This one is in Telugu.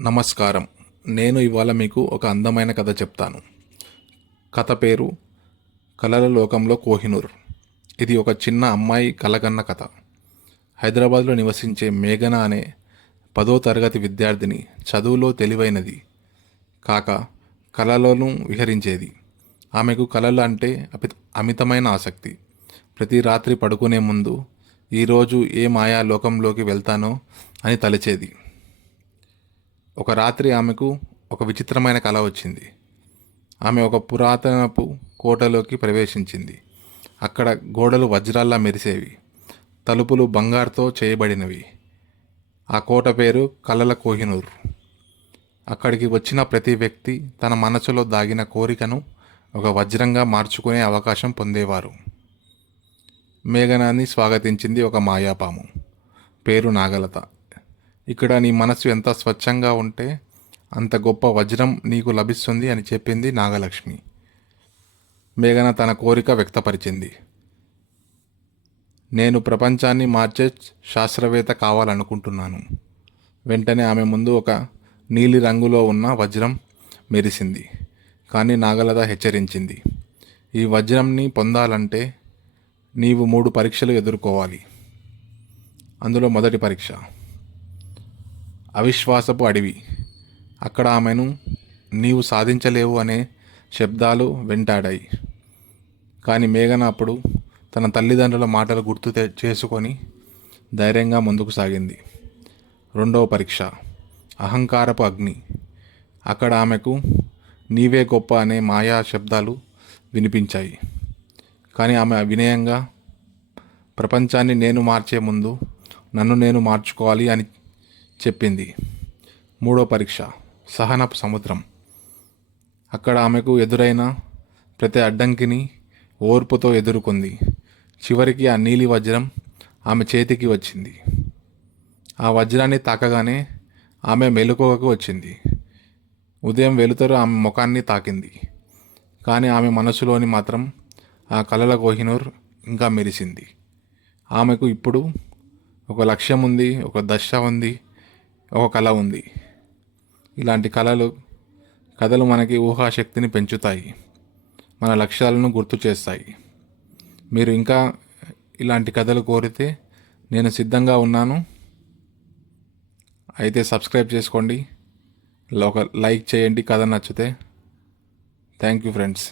నమస్కారం. నేను ఇవాళ మీకు ఒక అందమైన కథ చెప్తాను. కథ పేరు కలల లోకంలో కోహినూర్. ఇది ఒక చిన్న అమ్మాయి కలగన్న కథ. హైదరాబాద్లో నివసించే మేఘన అనే 10వ తరగతి విద్యార్థిని చదువులో తెలివైనది కాక కళలోనూ విహరించేది. ఆమెకు కళలు అంటే అమితమైన ఆసక్తి. ప్రతి రాత్రి పడుకునే ముందు ఈరోజు ఏ మాయా లోకంలోకి వెళ్తానో అని తలచేది. ఒక రాత్రి ఆమెకు ఒక విచిత్రమైన కల వచ్చింది. ఆమె ఒక పురాతనపు కోటలోకి ప్రవేశించింది. అక్కడ గోడలు వజ్రాల్లా మెరిసేవి, తలుపులు బంగారుతో చేయబడినవి. ఆ కోట పేరు కలల కోహినూర్. అక్కడికి వచ్చిన ప్రతి వ్యక్తి తన మనసులో దాగిన కోరికను ఒక వజ్రంగా మార్చుకునే అవకాశం పొందేవారు. మేఘనాన్ని స్వాగతించింది ఒక మాయాపాము పేరు నాగలత. ఇక్కడ నీ మనసు ఎంత స్వచ్ఛంగా ఉంటే అంత గొప్ప వజ్రం నీకు లభిస్తుంది అని చెప్పింది నాగలక్ష్మి. మేఘన తన కోరిక వ్యక్తపరిచింది. నేను ప్రపంచాన్ని మార్చే శాస్త్రవేత్త కావాలనుకుంటున్నాను. వెంటనే ఆమె ముందు ఒక నీలి రంగులో ఉన్న వజ్రం మెరిసింది. కానీ నాగలత హెచ్చరించింది, ఈ వజ్రంని పొందాలంటే నీవు 3 పరీక్షలు ఎదుర్కోవాలి. అందులో మొదటి పరీక్ష అవిశ్వాసపు అడవి. అక్కడ ఆమెను నీవు సాధించలేవు అనే శబ్దాలు వెంటాడాయి. కానీ మేఘన అప్పుడు తన తల్లిదండ్రుల మాటలు గుర్తు చేసుకొని ధైర్యంగా ముందుకు సాగింది. రెండవ పరీక్ష అహంకారపు అగ్ని. అక్కడ ఆమెకు నీవే గొప్ప అనే మాయా శబ్దాలు వినిపించాయి. కానీ ఆమె వినయంగా ప్రపంచాన్ని నేను మార్చే ముందు నన్ను నేను మార్చుకోవాలి అని చెప్పింది. మూడో పరీక్ష సహనపు సముద్రం. అక్కడ ఆమెకు ఎదురైన ప్రతి అడ్డంకిని ఓర్పుతో ఎదుర్కొంది. చివరికి ఆ నీలి వజ్రం ఆమె చేతికి వచ్చింది. ఆ వజ్రాన్ని తాకగానే ఆమె మెలకువకు వచ్చింది. ఉదయం వెలుతురు ఆమె ముఖాన్ని తాకింది. కానీ ఆమె మనసులోని మాత్రం ఆ కలల కోహినూర్ ఇంకా మెరిసింది. ఆమెకు ఇప్పుడు ఒక లక్ష్యం ఉంది, ఒక దశ ఉంది, ఒక కళ ఉంది. ఇలాంటి కథలు మనకి ఊహాశక్తిని పెంచుతాయి, మన లక్ష్యాలను గుర్తు చేస్తాయి. మీరు ఇంకా ఇలాంటి కథలు కోరితే నేను సిద్ధంగా ఉన్నాను. అయితే సబ్స్క్రైబ్ చేసుకోండి, ఒక లైక్ చేయండి కథ నచ్చితే. Thank you friends.